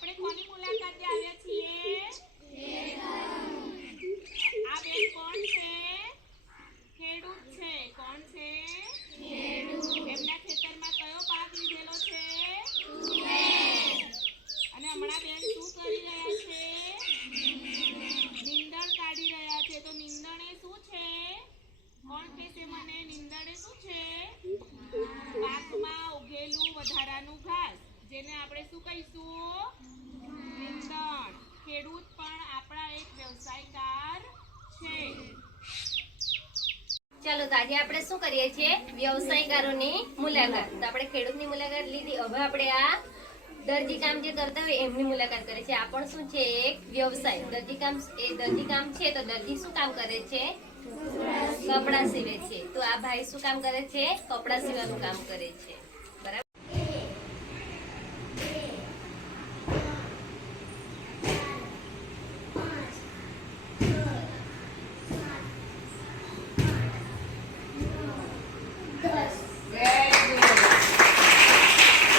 આપણે કોની મુલાકાતે આવ્યા છીએ? આ બેન કોણ છે? ખેડૂત છે. કોણ છે? ખેડૂત. એમના ખેતરમાં કયો પાક લીધેલો છે? અને હમણાં બેન શું કરી રહ્યા છે? નીંદણ કાઢી રહ્યા છે. તો નીંદણ એ શું છે? કોણ કહેશે મને? નીંદણ એ શું છે? પાકમાં ઉગેલું વધારાનું ઘાસ, જેને આપણે શું કહીશું? નીંદણ. ખેડૂત પણ આપણા એક વ્યવસાયકાર છે. ચાલો તો આજે આપણે શું કરીએ છીએ? વ્યવસાયકારોની મુલાકાત. તો આપણે ખેડૂતની મુલાકાત લીધી, હવે આપણે આ દરજી કામ જે કરતા હોય એમની મુલાકાત કરીએ છીએ. આ પણ શું છે? એક વ્યવસાય. દરજી કામ છે. તો દરજી શું કામ કરે છે? કપડાં સીવે છે. તો આ ભાઈ શું કામ કરે છે? કપડાં સીવાનું કામ કરે છે.